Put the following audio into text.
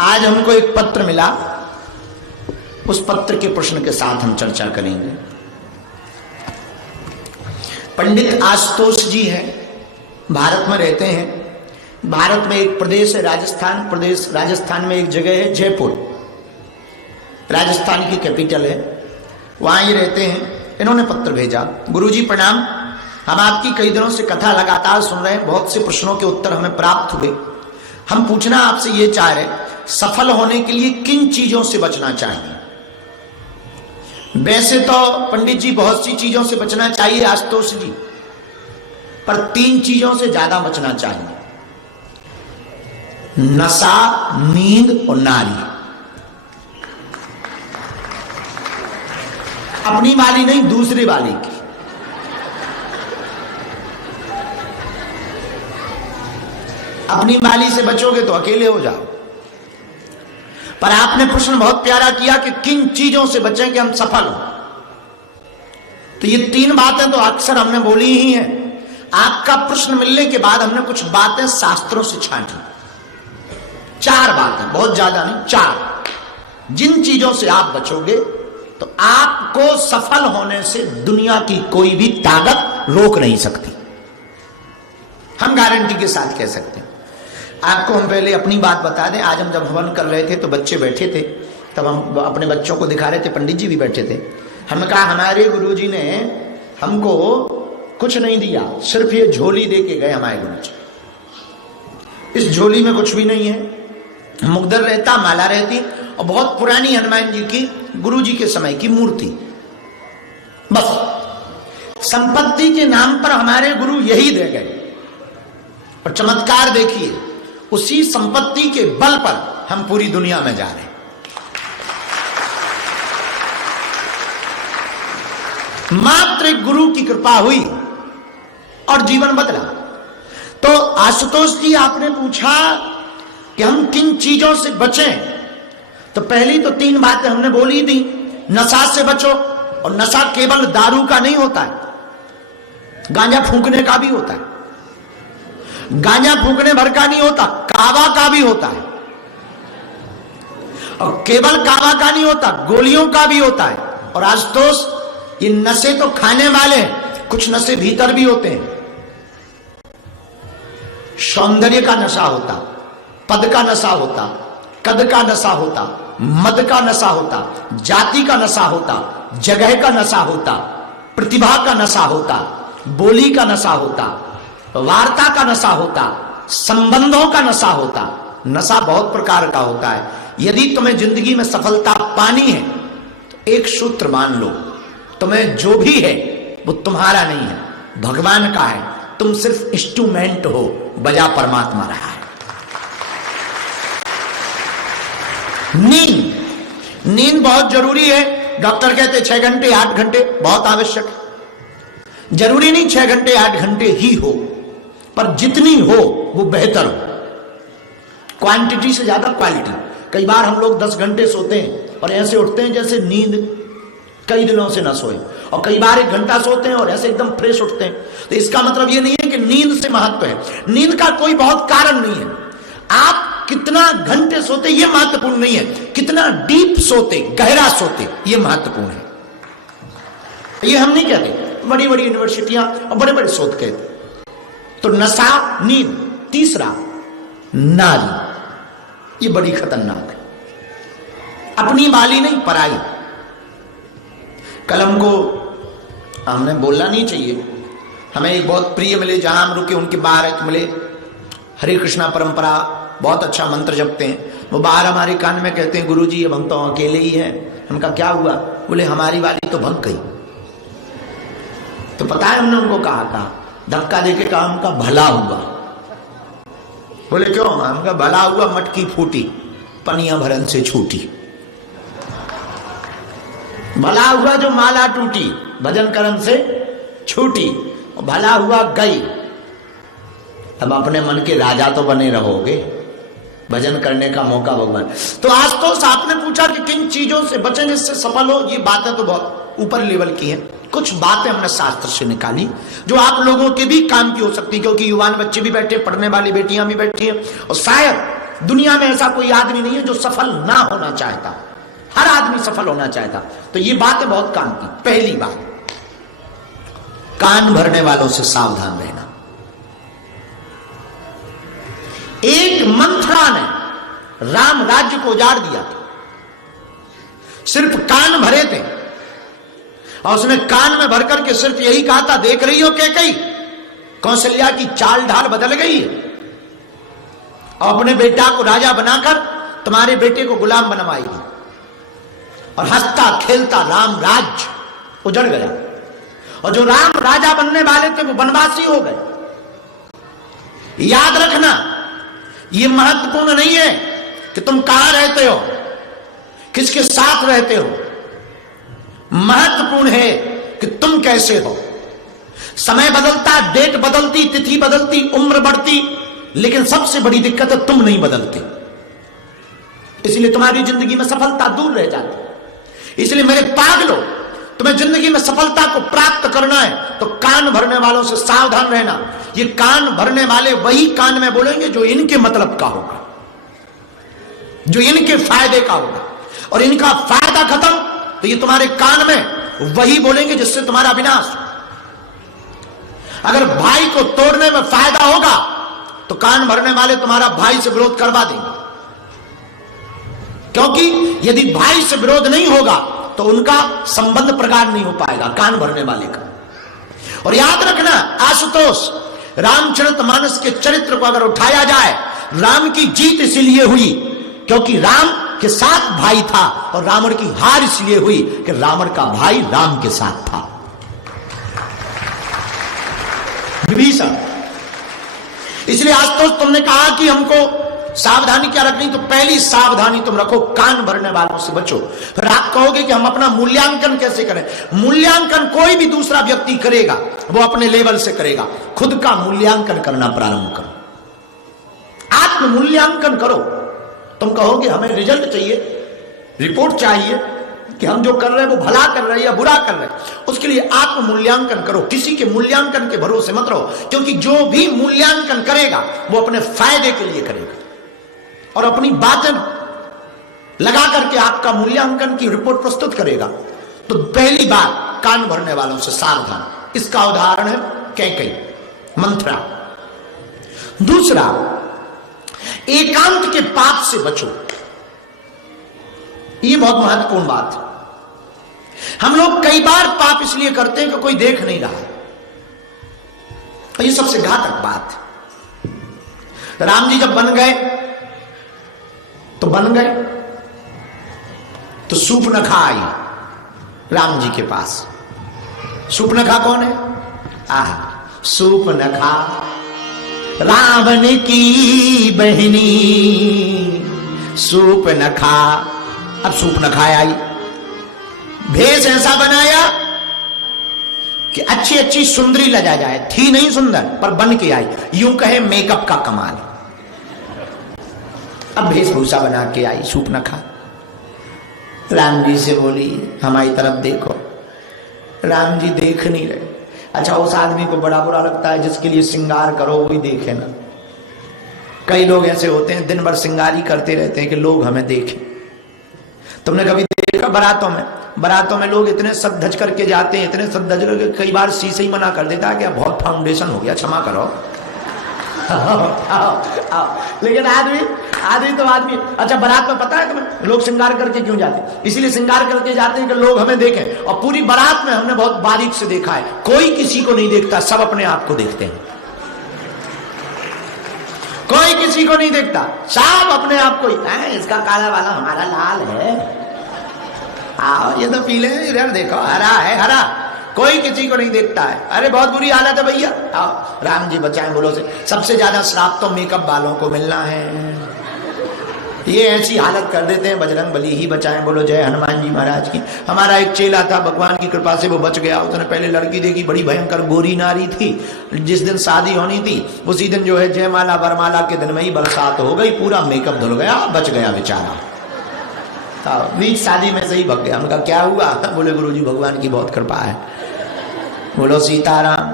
आज हमको एक पत्र मिला, उस पत्र के प्रश्न के साथ हम चर्चा करेंगे। पंडित आशुतोष जी हैं, भारत में रहते हैं। भारत में एक प्रदेश है राजस्थान में एक जगह है जयपुर, राजस्थान की कैपिटल है, वहां ही रहते हैं। इन्होंने पत्र भेजा, गुरुजी प्रणाम, हम आपकी कई दिनों से कथा लगातार सुन रहे हैं, बहुत से प्रश्नों के उत्तर हमें प्राप्त हुए। हम पूछना आपसे ये चाह रहे, सफल होने के लिए किन चीजों से बचना चाहिए? वैसे तो पंडित जी बहुत सी चीजों से बचना चाहिए आशुतोष जी, पर 3 चीजों से ज्यादा बचना चाहिए, नशा, नींद और नारी। अपनी वाली नहीं, दूसरी वाली की। अपनी वाली से बचोगे तो अकेले हो जाओ। पर आपने प्रश्न बहुत प्यारा किया कि किन चीजों से बचें कि हम सफल हो। तो ये 3 बातें तो अक्सर हमने बोली ही हैं। आपका प्रश्न मिलने के बाद हमने कुछ बातें शास्त्रों से छांटी, 4 बातें, बहुत ज्यादा नहीं, 4। जिन चीजों से आप बचोगे तो आपको सफल होने से दुनिया की कोई भी ताकत रोक नहीं सकती, हम गारंटी के साथ कह सकते हैं। आपको हम पहले अपनी बात बता दें, आज हम जब हवन कर रहे थे तो बच्चे बैठे थे, तब हम अपने बच्चों को दिखा रहे थे, पंडित जी भी बैठे थे। हमने कहा हमारे गुरुजी ने हमको कुछ नहीं दिया, सिर्फ ये झोली दे के गए हमारे गुरुजी। इस झोली में कुछ भी नहीं है, मुगदर रहता, माला रहती और बहुत पुरानी हनुमान जी की गुरुजी के समय की मूर्ति, बस। संपत्ति के नाम पर हमारे गुरु यही दे गए। और चमत्कार देखिए, उसी संपत्ति के बल पर हम पूरी दुनिया में जा रहे हैं। मात्र एक गुरु की कृपा हुई और जीवन बदला। तो आशुतोष जी, आपने पूछा कि हम किन चीजों से बचें, तो पहली तो 3 बातें हमने बोली थी। नशा से बचो, और नशा केवल दारू का नहीं होता है, गांजा फूंकने का भी होता है। गांजा फूंकने भर का नहीं होता, कावा का भी होता है। और केवल कावा का नहीं होता, गोलियों का भी होता है। और आशुतोष, ये नशे तो खाने वाले हैं, कुछ नशे भीतर भी होते हैं। सौंदर्य का नशा होता, पद का नशा होता, कद का नशा होता, मद का नशा होता, जाति का नशा होता, जगह का नशा होता, प्रतिभा का नशा होता, बोली का नशा होता, वार्ता का नशा होता, संबंधों का नशा होता। नशा बहुत प्रकार का होता है। यदि तुम्हें जिंदगी में सफलता पानी है तो एक सूत्र मान लो, तुम्हें जो भी है वो तुम्हारा नहीं है, भगवान का है। तुम सिर्फ इंस्ट्रूमेंट हो, बजा परमात्मा रहा है। नींद बहुत जरूरी है। डॉक्टर कहते 6 घंटे 8 घंटे बहुत आवश्यक है। जरूरी नहीं 6 घंटे 8 घंटे ही हो, पर जितनी हो वो बेहतर हो। क्वांटिटी से ज्यादा क्वालिटी। कई बार हम लोग 10 घंटे सोते हैं और ऐसे उठते हैं जैसे नींद कई दिनों से ना सोए, और कई बार 1 घंटा सोते हैं और ऐसे एकदम फ्रेश उठते हैं। तो इसका मतलब ये नहीं है कि नींद से महत्व है। नींद का कोई बहुत कारण नहीं है। आप कितना घंटे सोते ये महत्वपूर्ण नहीं है, कितना डीप सोते, गहरा सोते, ये महत्वपूर्ण है। ये हम नहीं कहते, बड़ी बड़ी यूनिवर्सिटियां और बड़े बड़े शोध कहते। तो नशा, नींद। तीसरा, नारी, ये बड़ी खतरनाक है। अपनी वाली नहीं, पराई। कल हमको, हमने बोलना नहीं चाहिए, हमें एक बहुत प्रिय मिले, जहां हम रुके उनके बाहर एक मिले, हरे कृष्णा परंपरा, बहुत अच्छा मंत्र जपते हैं। वो बाहर हमारे कान में कहते हैं, गुरुजी अब हम तो अकेले ही हैं। उनका क्या हुआ? बोले हमारी वाली तो भग गई। तो पता है हमने उनको कहा था, धक्का देके कहा, उनका भला हुआ। बोले क्यों? हमका भला हुआ, मटकी फूटी, पनिया भरन से छूटी। भला हुआ जो माला टूटी, भजन करन से छूटी। भला हुआ गई। अब अपने मन के राजा तो बने रहोगे, भजन करने का मौका भगवान। तो आज तो आपने पूछा कि किन चीजों से बचें जिससे सफल हो, ये बातें तो बहुत ऊपर लेवल की हैं। कुछ बातें हमने शास्त्र से निकाली जो आप लोगों के भी काम की हो सकती है, क्योंकि युवान बच्चे भी बैठे, पढ़ने वाली बेटियां भी बैठी हैं, और शायद दुनिया में ऐसा कोई आदमी नहीं है जो सफल ना होना चाहता, हर आदमी सफल होना चाहता। तो ये बात है बहुत काम की। पहली बात, कान भरने वालों से सावधान रहना। एक मंथरा ने राम राज्य को उजाड़ दिया था, सिर्फ कान भरे थे, और उसने कान में भरकर के सिर्फ यही कहा था, देख रही हो कैकेयी, कौशल्या की चाल ढाल बदल गई है, और अपने बेटा को राजा बनाकर तुम्हारे बेटे को गुलाम बनवाएगी। और हंसता खेलता राम राज्य उजड़ गया, और जो राम राजा बनने वाले थे वो वनवासी हो गए। याद रखना, ये महत्वपूर्ण नहीं है कि तुम कहां रहते हो, किसके साथ रहते हो, महत्वपूर्ण है कि तुम कैसे हो। समय बदलता, डेट बदलती, तिथि बदलती, उम्र बढ़ती, लेकिन सबसे बड़ी दिक्कत है तुम नहीं बदलते, इसलिए तुम्हारी जिंदगी में सफलता दूर रह जाती। इसलिए मेरे पागलों, तुम्हें जिंदगी में सफलता को प्राप्त करना है तो कान भरने वालों से सावधान रहना। ये कान भरने वाले वही कान में बोलेंगे जो इनके मतलब का होगा, जो इनके फायदे का होगा, और इनका फायदा खत्म तो ये तुम्हारे कान में वही बोलेंगे जिससे तुम्हारा विनाश। अगर भाई को तोड़ने में फायदा होगा तो कान भरने वाले तुम्हारा भाई से विरोध करवा देंगे, क्योंकि यदि भाई से विरोध नहीं होगा तो उनका संबंध प्रगाढ़ नहीं हो पाएगा कान भरने वाले का। और याद रखना आशुतोष, रामचरितमानस के चरित्र को अगर उठाया जाए, राम की जीत इसलिए हुई क्योंकि राम के साथ भाई था, और रावण की हार इसलिए हुई कि रावण का भाई राम के साथ था, विभीषण। इसलिए आज तो तुमने कहा कि हमको सावधानी क्या रखनी, तो पहली सावधानी तुम रखो, कान भरने वालों से बचो। फिर आप कहोगे कि हम अपना मूल्यांकन कैसे करें। मूल्यांकन कोई भी दूसरा व्यक्ति करेगा, वो अपने लेवल से करेगा, खुद का मूल्यांकन करना प्रारंभ करो, आत्म मूल्यांकन करो। तुम कहोगे हमें रिजल्ट चाहिए, रिपोर्ट चाहिए कि हम जो कर रहे हैं वो भला कर रहे हैं या बुरा कर रहे हैं, उसके लिए आत्म मूल्यांकन करो। किसी के मूल्यांकन के भरोसे मत रहो, क्योंकि जो भी मूल्यांकन करेगा वो अपने फायदे के लिए करेगा, और अपनी बातें लगा करके आपका मूल्यांकन की रिपोर्ट प्रस्तुत करेगा। तो पहली बात, कान भरने वालों से सावधान। इसका उदाहरण है कैकेयी, मंथरा। दूसरा, एकांत के पाप से बचो। यह बहुत महत्वपूर्ण बात है। हम लोग कई बार पाप इसलिए करते हैं कि कोई देख नहीं रहा, और यह सबसे घातक बात है। राम जी जब बन गए तो बन गए, तो सूर्पनखा आई राम जी के पास। सूर्पनखा कौन है? सूर्पनखा रावण की बहनी सूर्पनखा। अब सूर्पनखा आई, भेष ऐसा बनाया कि अच्छी अच्छी सुंदरी लगा जाए, थी नहीं सुंदर पर बन के आई, यूं कहे मेकअप का कमाल। अब वेशभूषा बना के आई सूर्पनखा, राम जी से बोली हमारी तरफ देखो। राम जी देख नहीं रहे। अच्छा, उस आदमी को बड़ा बुरा लगता है जिसके लिए श्रृंगार करो वही देखे ना। कई लोग ऐसे होते हैं दिन भर श्रृंगारी करते रहते हैं कि लोग हमें देखें। तुमने कभी देखा बारातों में लोग इतने सज धज करके जाते हैं, इतने सज धज करके कई बार शीशे ही मना कर देता है कि बहुत फाउंडेशन हो गया, क्षमा करो। आओ। लेकिन आदमी तो आदमी। अच्छा, बारात में पता है तुम्हें लोग श्रृंगार करके क्यों जाते हैं? इसीलिए श्रृंगार करके जाते हैं कि लोग हमें देखें। और पूरी बारात में हमने बहुत बारीक से देखा है, कोई किसी को नहीं देखता, सब अपने आप को देखते हैं। कोई किसी को नहीं देखता, सब अपने आप को ही। इसका काला वाला हमारा लाल है, आओ ये तो पीले, इधर देखो हरा है हरा। कोई किसी को नहीं देखता है। अरे बहुत बुरी हालत है भैया, आओ राम जी बचाएं बोलो से। सबसे ज्यादा श्राप तो मेकअप वालों को मिलना है। ये ऐसी हालत कर देते हैं, बजरंग बली ही बचाएं बोलो जय हनुमान जी महाराज की। हमारा एक चेला था, भगवान की कृपा से वो बच गया। उसने पहले लड़की देखी, बड़ी भयंकर गोरी नारी थी। जिस दिन शादी होनी थी उसी दिन जो है जयमाला वरमाला के दिन में ही बरसात हो गई, पूरा मेकअप धुल गया, बच गया बेचारा। बीच शादी में से ही भग गया। उनका क्या हुआ? बोले गुरुजी भगवान की बहुत कृपा है। बोलो सीताराम।